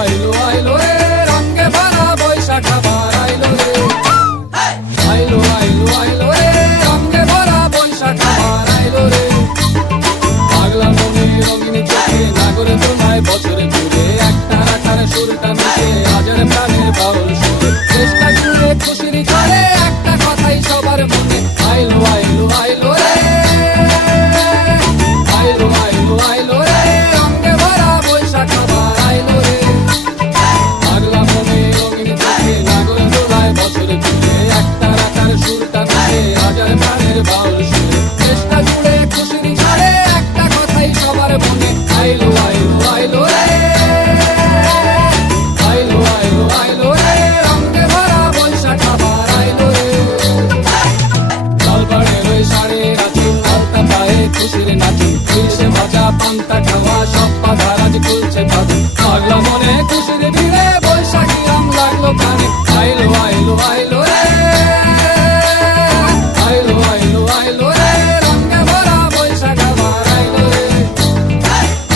আইলো আইলো রে রঙে ভরা বৈশাখ আবার আইলো রে। আইলো আইলো আইলো রে রঙে ভরা বৈশাখ আবার আইলো রে। পাগলা মনে রঙিন চোখে নাগরে তোমায় বছরে জুড়ে একটা রাখার সুরটা মিশে হাজার প্রাণের বাউল সুরে চেষ্টা জুড়ে খুশির ঝড়ে একটা কথাই সবার মনে। আইলো আইলো আইলো রে আইলো আইলো আইলো রে রঙে ভরা বৈশাখ আবার আইলো রে। পাগলা মনে রঙিন চোখে নাগরে তোমায় বছরে জুড়ে একটা রাখার সুরটা মিশে হাজার প্রাণের বাউল সুরে চেষ্টা জুড়ে খুশির ঝড়ে একটা কথাই সবার মনে। আইলো আইলো আইলো রে আইলো আইলো আইলো রে রঙে ভরা বৈশাখ আবার আইলো রে। লাল পাড়ের ওই শাড়ি রাখি আলতা পায়ে খুশির নাচি ইলিশে ভাজা পান্তা খাওয়া সব বাধা রাজ খুলছে ভাবে পাগলা মনে খুশির ভিড়ে বৈশাখী রং লাগলো প্রাণে। আইলো আইলো আইলো রে আইলো আইলো আইলো রে রঙে ভরা বৈশাখ আবার আইলো রে।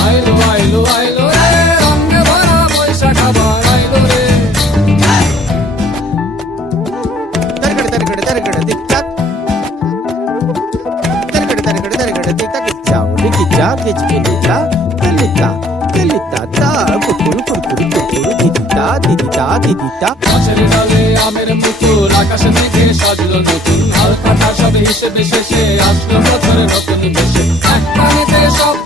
আইলো আইলো আইলো রে রঙে ভরা বৈশাখ আবার আইলো রে। Targada targada targada tic tac. Targada targada targada tic tac. Ciao, Ricky ciao, che ci kelita, kelita ta, kurkuru kurkuru kurkuru didita didita didita. গাছের ডালে আমের মুকুর আকাশে মেঘে সাজলো নতুন হাল কাটা সব হিসেবে শেষে আসলো বছর নতুন বেশে এক টানেতে সব